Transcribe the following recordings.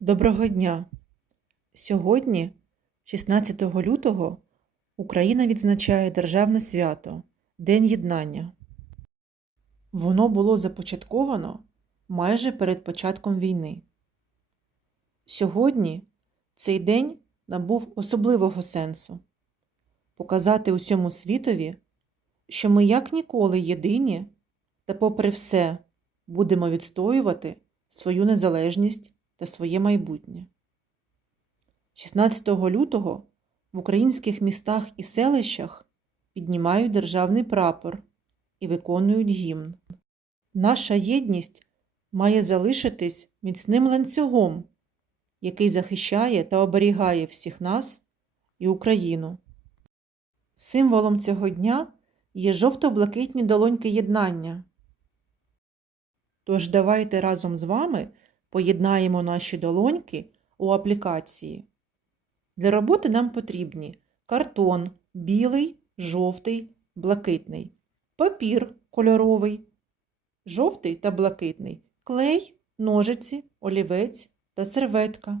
Доброго дня! Сьогодні, 16 лютого, Україна відзначає Державне свято День Єднання. Воно було започатковано майже перед початком війни. Сьогодні цей день набув особливого сенсу показати усьому світові, що ми як ніколи єдині та, попри все, будемо відстоювати свою незалежність та своє майбутнє. 16 лютого в українських містах і селищах піднімають державний прапор і виконують гімн. Наша єдність має залишитись міцним ланцюгом, який захищає та оберігає всіх нас і Україну. Символом цього дня є жовто-блакитні долоньки єднання. Тож давайте разом з вами поєднаємо наші долоньки у аплікації. Для роботи нам потрібні картон білий, жовтий, блакитний, папір кольоровий, жовтий та блакитний, клей, ножиці, олівець та серветка.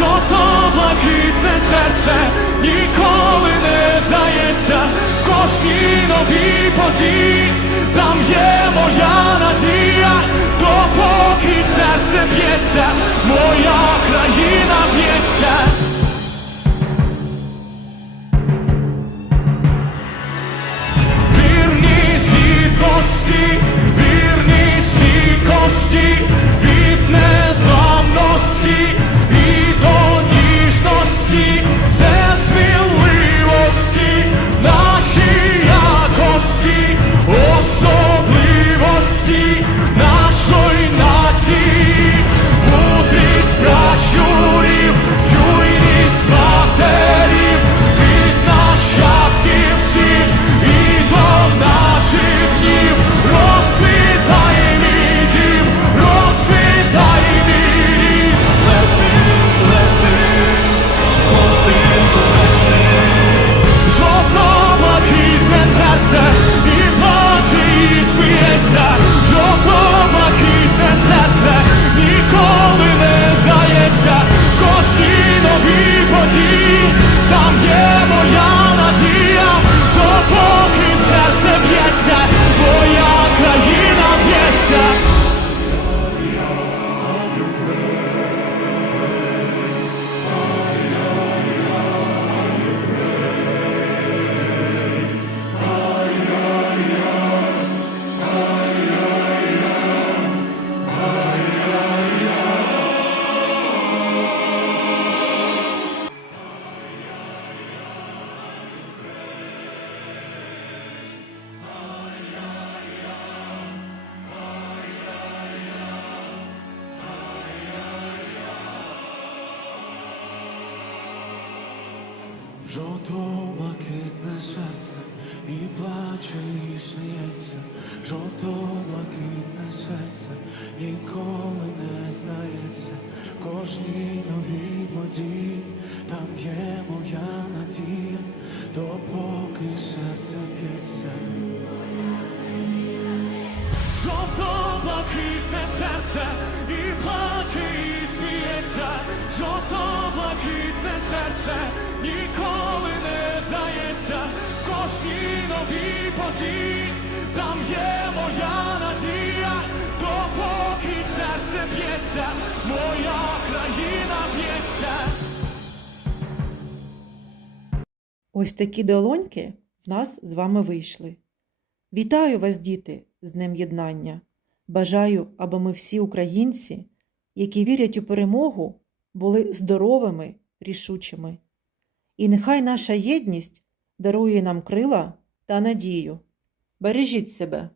жовто-блакитне серце ніколи не здається, кожні новій події там є моя надія, допоки серце б'ється, моя Жовто-блакитне серце і плаче, і сміється, жовто-блакитне серце ніколи не здається, кожній новій події там є моя надія, допоки серце б'ється. Жовто-блакитне серце і плаче, і сміється, жовто-блакитне серце ніколи не здається, в кожній новій події, там є моя надія, допоки серце б'ється, моя країна б'ється. Ось такі долоньки в нас з вами вийшли. Вітаю вас, діти, з Днем Єднання! Бажаю, аби ми всі українці, які вірять у перемогу, були здоровими, рішучими. І нехай наша єдність дарує нам крила та надію. Бережіть себе.